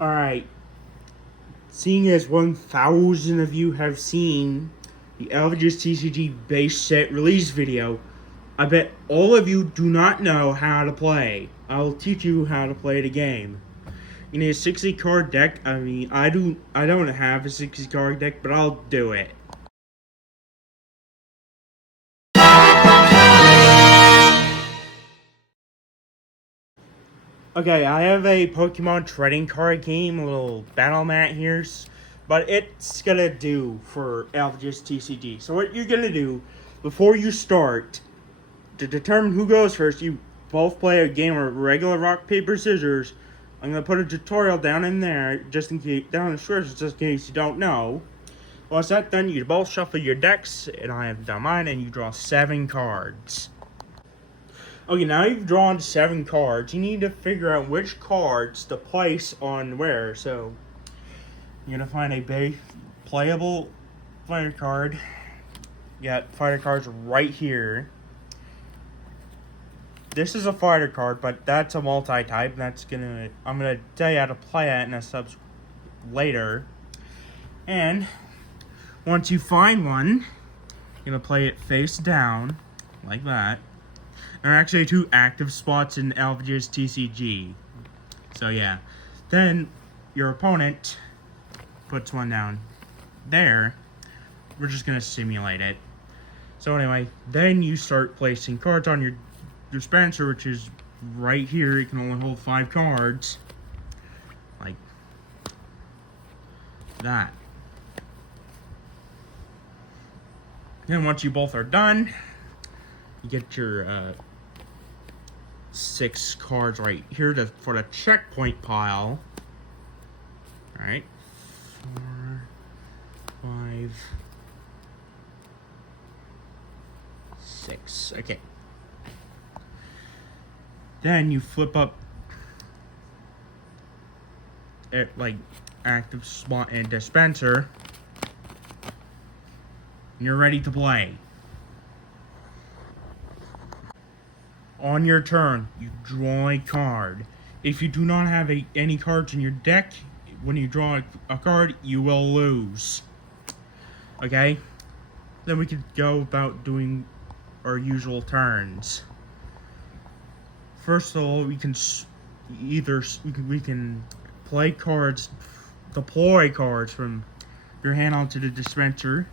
Alright, seeing as 1,000 of you have seen the LVGS TCG base set release video, I bet all of you do not know how to play. I'll teach you how to play the game. You need a 60 card deck. I don't have a 60 card deck, but I'll do it. Okay, I have a Pokemon trading card game, a little battle mat here, but it's gonna do for LVGS TCG. So what you're gonna do, before you start, to determine who goes first, you both play a game of regular rock, paper, scissors. I'm gonna put a tutorial down in there, just in case, down in the description, just in case you don't know. Once that's done, you both shuffle your decks, and I have done mine, and you draw 7 cards. Okay, now you've drawn 7 cards. You need to figure out which cards to place on where. So, you're going to find a base playable fighter card. You got fighter cards right here. This is a fighter card, but that's a multi-type. I'm gonna tell you how to play it in a subs later. And once you find one, you're gonna play it face down, like that. There are actually 2 active spots in LVGS TCG. So yeah. Then your opponent puts one down there. We're just gonna simulate it. So anyway, then you start placing cards on your dispenser, which is right here. You can only hold 5 cards. Like that. Then once you both are done, you get your 6 cards right here for the checkpoint pile. Alright. 4, 5, 6. Okay. Then you flip up at like active spot and dispenser. And you're ready to play. On your turn, you draw a card. If you do not have any cards in your deck, when you draw a card, you will lose. Okay? Then we could go about doing our usual turns. First of all, we can play cards, deploy cards from your hand onto the dispenser.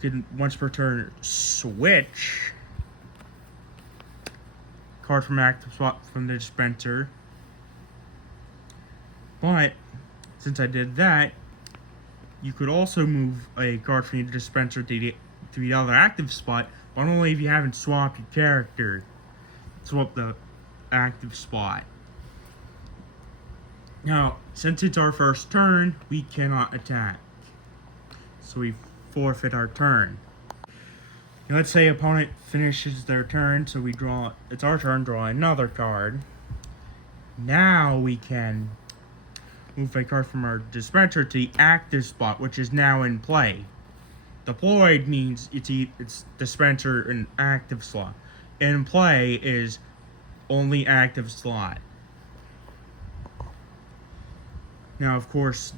You can, once per turn, switch card from active spot from the dispenser. But since I did that, you could also move a card from the dispenser to the other active spot, but only if you haven't swapped your character. Swap the active spot. Now, since it's our first turn, we cannot attack. So we forfeit our turn. Now, let's say opponent finishes their turn, so it's our turn, draw another card. Now we can move a card from our dispenser to the active spot, which is now in play. Deployed means it's dispenser and active slot. In play is only active slot. Now, of course,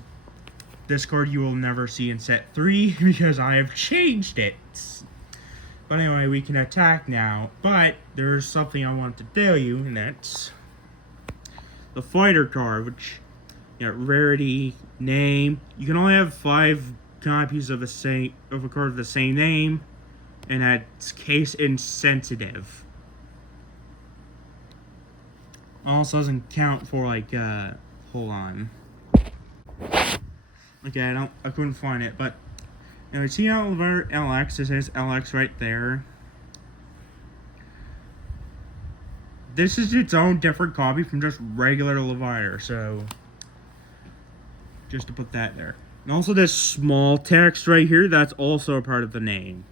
this card you will never see in set 3 because I have changed it. But anyway, we can attack now. But there's something I want to tell you, and that's the fighter card, which, rarity, name. You can only have 5 copies of a card of the same name, and that's case insensitive. Also doesn't count for hold on. Okay, I couldn't find it, but see how LX, it says LX right there. This is its own different copy from just regular Leviator, so just to put that there. And also this small text right here, that's also a part of the name.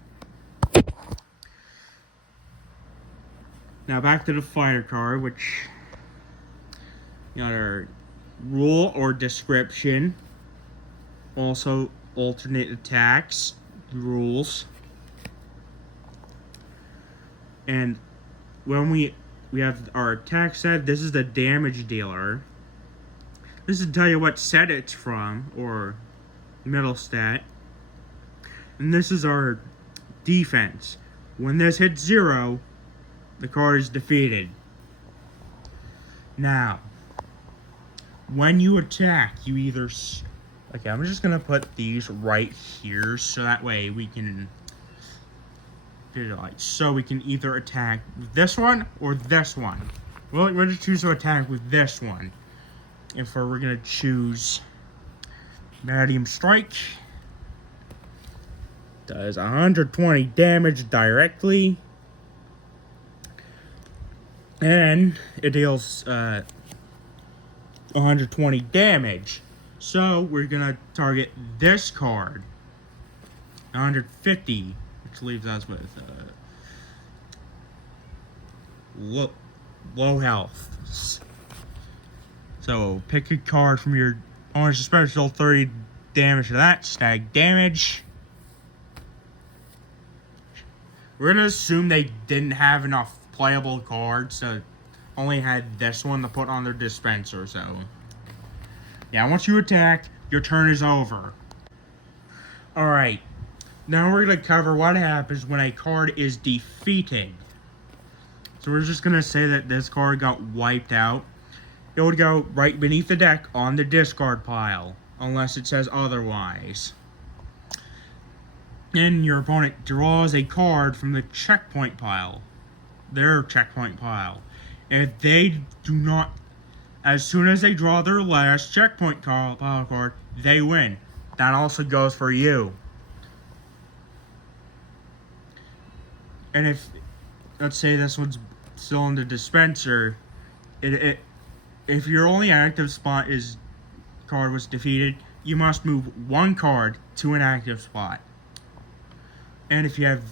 Now back to the fighter card, which our rule or description. Also alternate attacks, rules. And when we have our attack set, this is the damage dealer. This will tell you what set it's from, or middle stat. And this is our defense. When this hits 0, the card is defeated. Now, when you attack, you either... Okay, I'm just going to put these right here, so that way we can... So we can either attack this one or this one. Well, we're going to choose to attack with this one. If we're going to choose Medium Strike. Does 120 damage directly. And it deals 120 damage. So we're gonna target this card. 150, which leaves us with low health. So pick a card from your orange special, 30 damage to that, stag damage. We're gonna assume they didn't have enough playable cards, so only had this one to put on their dispenser, so. Yeah, once you attack, your turn is over. Alright, now we're gonna cover what happens when a card is defeated. So we're just gonna say that this card got wiped out. It would go right beneath the deck on the discard pile, unless it says otherwise. Then your opponent draws a card from the checkpoint pile. Their checkpoint pile. If they do not, as soon as they draw their last checkpoint pile card, they win. That also goes for you. And if, let's say this one's still in the dispenser, if your only active spot is card was defeated, you must move one card to an active spot. And if you have,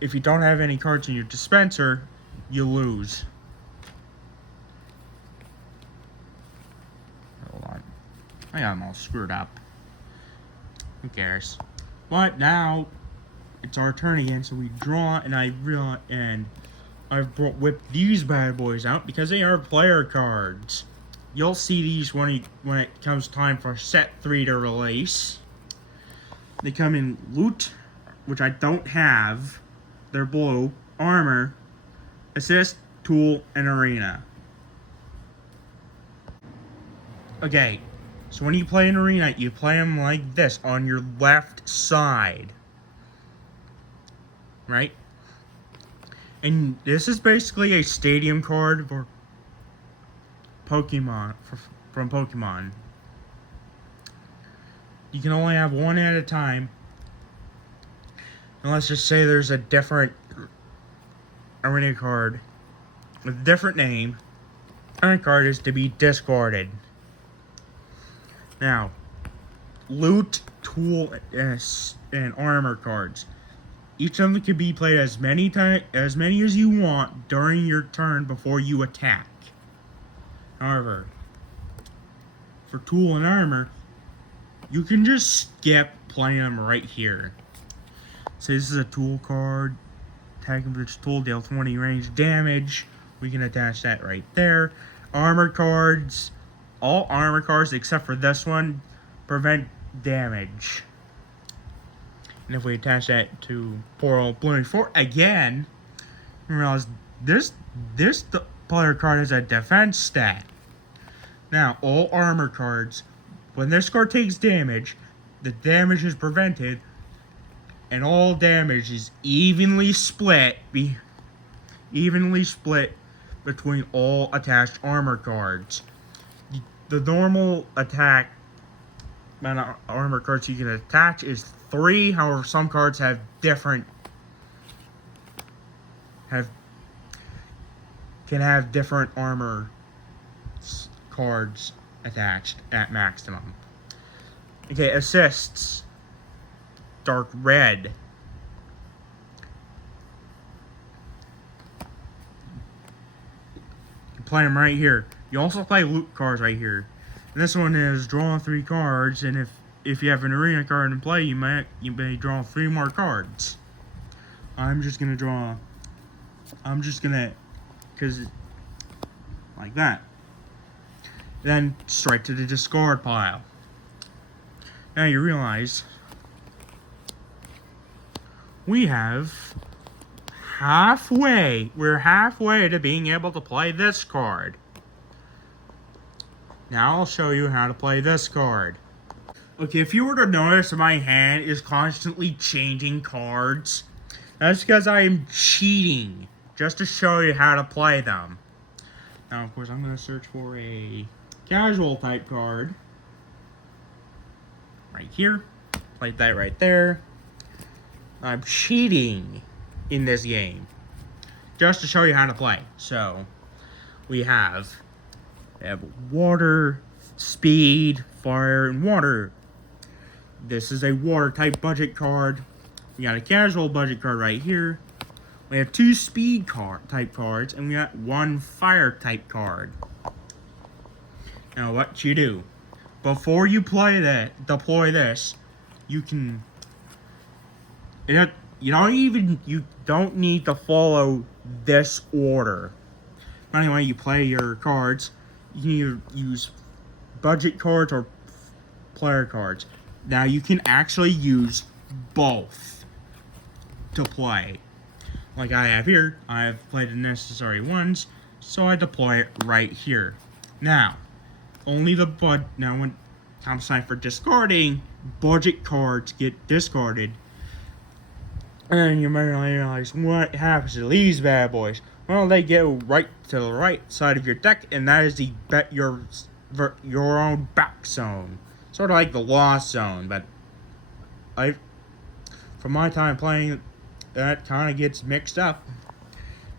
if you don't have any cards in your dispenser, you lose. Hold on. I got them all screwed up. Who cares? But now, it's our turn again, so we draw, and I've whipped these bad boys out because they are player cards. You'll see these when it comes time for set 3 to release. They come in loot, which I don't have. They're blue, armor, assist, tool, and arena. Okay, so when you play an arena, you play them like this on your left side. Right? And this is basically a stadium card for Pokemon, from Pokemon. You can only have one at a time. And let's just say there's a different arena card with a different name. That card is to be discarded. Now, loot, tool, and armor cards. Each of them can be played as many as you want during your turn before you attack. However, for tool and armor, you can just skip playing them right here. So this is a tool card. Attacking with this tool, deal 20 range damage. We can attach that right there. Armor cards. All armor cards except for this one prevent damage. And if we attach that to Portal Blooming Fort again, we realize this player card has a defense stat. Now, all armor cards, when this card takes damage, the damage is prevented, and all damage is evenly split between all attached armor cards. The normal attack amount of armor cards you can attach is 3. However, some cards have different armor cards attached at maximum. Okay, assists. Dark red. You play them right here. You also play loot cards right here. And this one is draw 3 cards, and if you have an arena card in play, you may draw 3 more cards. Cause like that. then straight to the discard pile. Now you realize we're halfway to being able to play this card. Now I'll show you how to play this card. Okay, if you were to notice my hand is constantly changing cards, that's because I am cheating, just to show you how to play them. Now, of course, I'm going to search for a casual type card. Right here. Like that right there. I'm cheating in this game, just to show you how to play. So, we have water, speed, fire, and water. This is a water type budget card. We got a casual budget card right here. We have 2 speed type cards, and we got 1 fire type card. Now what you do, before you deploy this, you don't need to follow this order. Anyway, you play your cards. You can either use budget cards or player cards. Now you can actually use both to play. Like I have here, I have played the necessary ones, so I deploy it right here. Now, when it comes time for discarding, budget cards get discarded. And you may realize, what happens to these bad boys? Well, they go right to the right side of your deck, and that is your own back zone. Sort of like the lost zone, but from my time playing, that kind of gets mixed up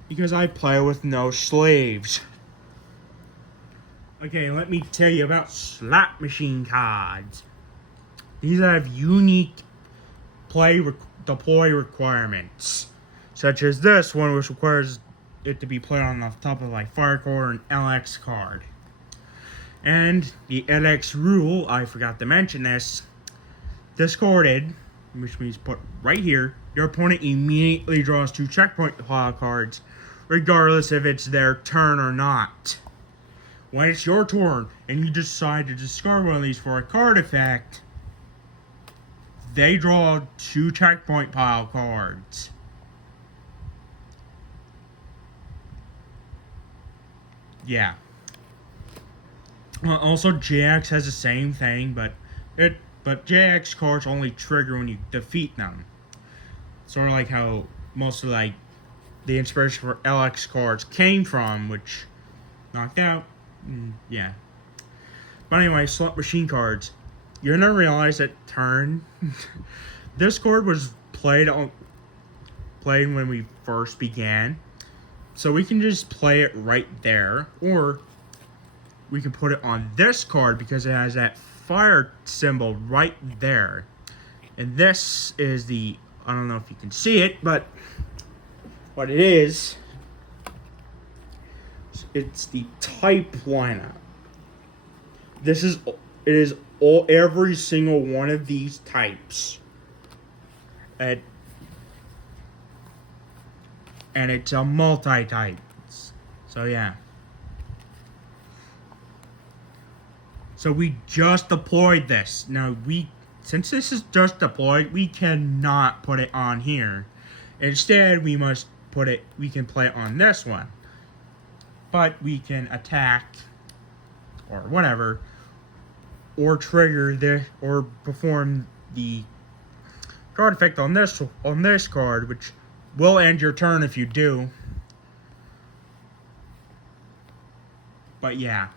because I play with no slaves. Okay, let me tell you about slot machine cards. These have unique deploy requirements, such as this one, which requires it to be played on the top of like fire card or an LX card. And the LX rule, I forgot to mention this, discarded, which means put right here, your opponent immediately draws 2 checkpoint pile cards, regardless if it's their turn or not. When it's your turn and you decide to discard one of these for a card effect, they draw 2 checkpoint pile cards. Yeah. Also, JX has the same thing, but JX cards only trigger when you defeat them. Sort of like how most of the inspiration for LX cards came from, which knocked out. Yeah. But anyway, slot machine cards. You're gonna realize that turn. This card was played when we first began, so we can just play it right there, or we can put it on this card because it has that fire symbol right there. And this is I don't know if you can see it, but what it is, it's the type lineup. It is every single one of these types. And it's a multi-type. So yeah. So we just deployed this. Now since this is just deployed, we cannot put it on here. Instead, we can play it on this one. But we can attack, or whatever, or trigger or perform the card effect on this card, which will end your turn if you do. But yeah.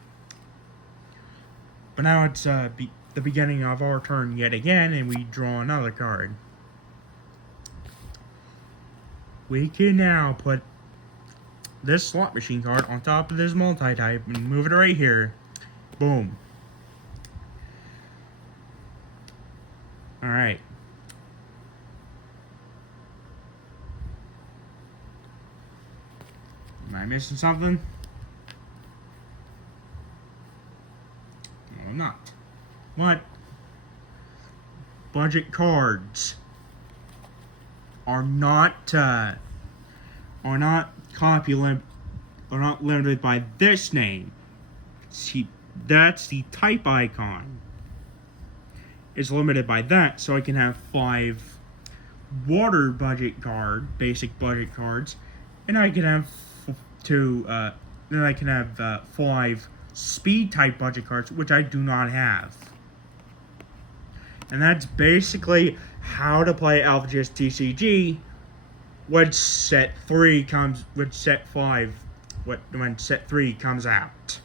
But now it's the beginning of our turn yet again, and we draw another card. We can now put this slot machine card on top of this multi-type and move it right here. Boom. Alright. Am I missing something? No, I'm not. What? Budget cards are not limited by this name. See, that's the type icon. It's limited by that, so I can have 5 water basic budget cards, and I can have then I can have 5 speed type budget cards, which I do not have. And that's basically how to play LVGS TCG when set 3 comes out.